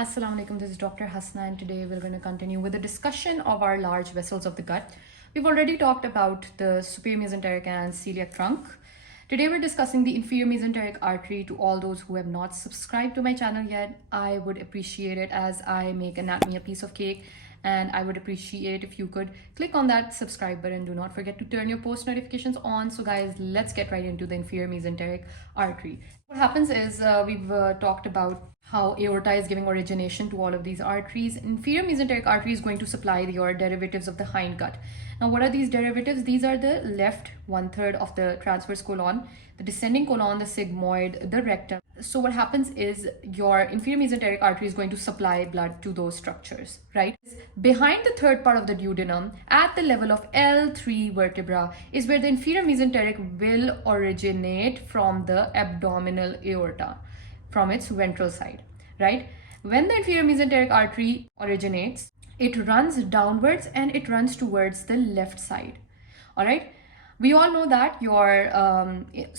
Assalamu alaikum, this is Dr. Hasna, and today we're going to continue with the discussion of our large vessels of the gut. We've already talked about the superior mesenteric and celiac trunk. Today we're discussing the inferior mesenteric artery. To all those who have not subscribed to my channel yet, I would appreciate it, as I make anatomy a piece of cake, and I would appreciate if you could click on that subscribe button. Do not forget to turn your post notifications on. So guys, let's get right into the inferior mesenteric artery. What happens is we've talked about how aorta is giving origination to all of these arteries. Inferior mesenteric artery is going to supply your derivatives of the hindgut. Now, what are these derivatives? These are the left 1/3 of the transverse colon, the descending colon, the sigmoid, the rectum. So what happens is your inferior mesenteric artery is going to supply blood to those structures, right? Behind the third part of the duodenum, at the level of L3 vertebra, is where the inferior mesenteric will originate from the abdominal aorta, from its ventral side, right? When the inferior mesenteric artery originates, it runs downwards and it runs towards the left side. All right. We all know that your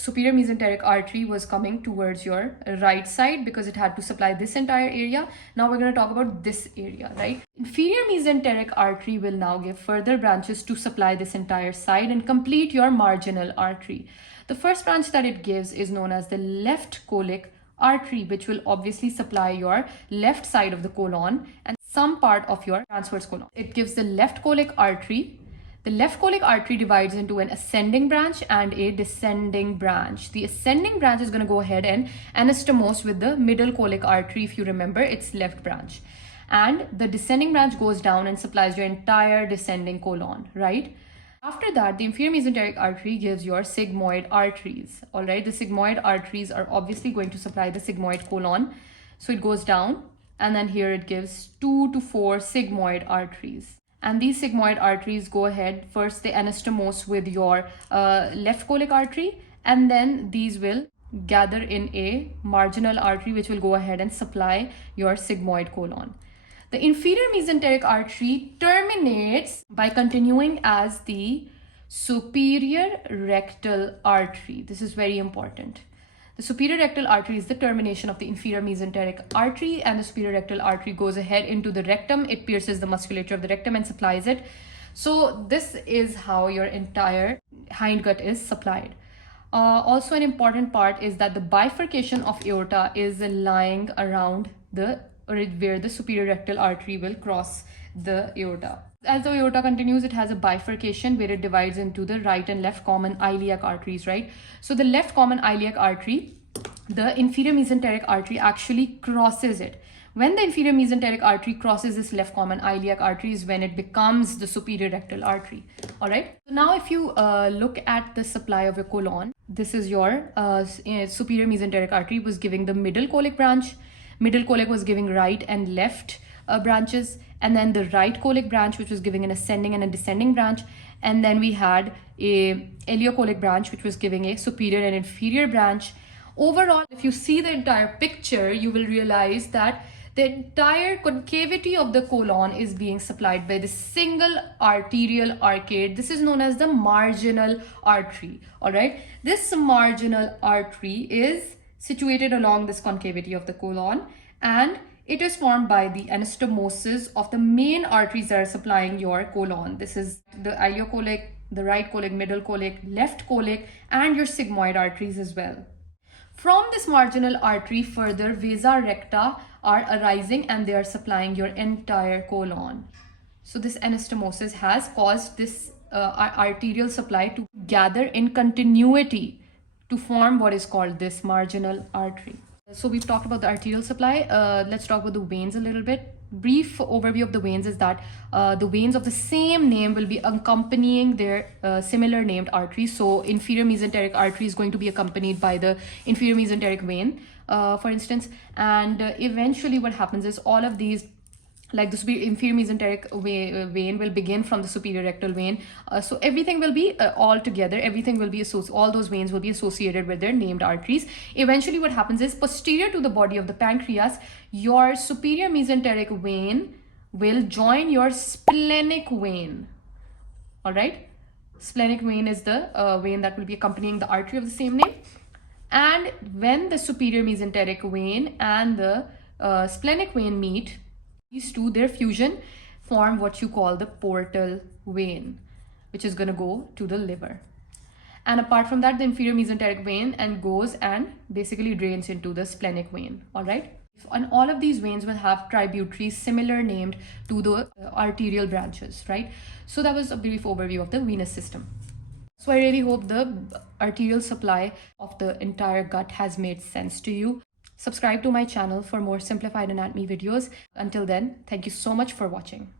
superior mesenteric artery was coming towards your right side because it had to supply this entire area. Now we're going to talk about this area, right? Inferior mesenteric artery will now give further branches to supply this entire side and complete your marginal artery. The first branch that it gives is known as the left colic artery, which will obviously supply your left side of the colon and some part of your transverse colon. It gives the left colic artery. The left colic artery divides into an ascending branch and a descending branch. The ascending branch is going to go ahead and anastomose with the middle colic artery, if you remember its left branch. And the descending branch goes down and supplies your entire descending colon, right? After that, the inferior mesenteric artery gives your sigmoid arteries. All right, the sigmoid arteries are obviously going to supply the sigmoid colon. So it goes down, and then here it gives 2 to 4 sigmoid arteries. And these sigmoid arteries go ahead, first they anastomose with your left colic artery, and then these will gather in a marginal artery, which will go ahead and supply your sigmoid colon. The inferior mesenteric artery terminates by continuing as the superior rectal artery. This is very important. The superior rectal artery is the termination of the inferior mesenteric artery, and the superior rectal artery goes ahead into the rectum. It pierces the musculature of the rectum and supplies it. So this is how your entire hindgut is supplied. Also, an important part is that the bifurcation of aorta is lying around where the superior rectal artery will cross the aorta. As the aorta continues, it has a bifurcation where it divides into the right and left common iliac arteries, right? So the left common iliac artery, the inferior mesenteric artery actually crosses it. When the inferior mesenteric artery crosses this left common iliac artery is when it becomes the superior rectal artery. All right. So now if you look at the supply of your colon, this is your superior mesenteric artery was giving the middle colic branch. Middle colic was giving right and left branches, and then the right colic branch, which was giving an ascending and a descending branch, and then we had a ileocolic branch, which was giving a superior and inferior branch. Overall, if you see the entire picture, you will realize that the entire concavity of the colon is being supplied by the single arterial arcade. This is known as the marginal artery. All right, this marginal artery is situated along this concavity of the colon, and it is formed by the anastomosis of the main arteries that are supplying your colon. This is the ileocolic, the right colic, middle colic, left colic, and your sigmoid arteries as well. From this marginal artery, further vasa recta are arising and they are supplying your entire colon. So this anastomosis has caused this arterial supply to gather in continuity to form what is called this marginal artery. So we've talked about the arterial supply. Let's talk about the veins a little bit. Brief overview of the veins is that the veins of the same name will be accompanying their similar named arteries. So inferior mesenteric artery is going to be accompanied by the inferior mesenteric vein, for instance. And eventually what happens is all of these, like the inferior mesenteric vein will begin from the superior rectal vein. So everything will be all together. Everything will be all those veins will be associated with their named arteries. Eventually what happens is posterior to the body of the pancreas, your superior mesenteric vein will join your splenic vein. All right. Splenic vein is the vein that will be accompanying the artery of the same name. And when the superior mesenteric vein and the splenic vein meet, these two, their fusion form what you call the portal vein, which is going to go to the liver. And apart from that, the inferior mesenteric vein and goes and basically drains into the splenic vein. All right. And all of these veins will have tributaries similar named to the arterial branches, right? So that was a brief overview of the venous system. So I really hope the arterial supply of the entire gut has made sense to you. Subscribe to my channel for more simplified anatomy videos. Until then, thank you so much for watching.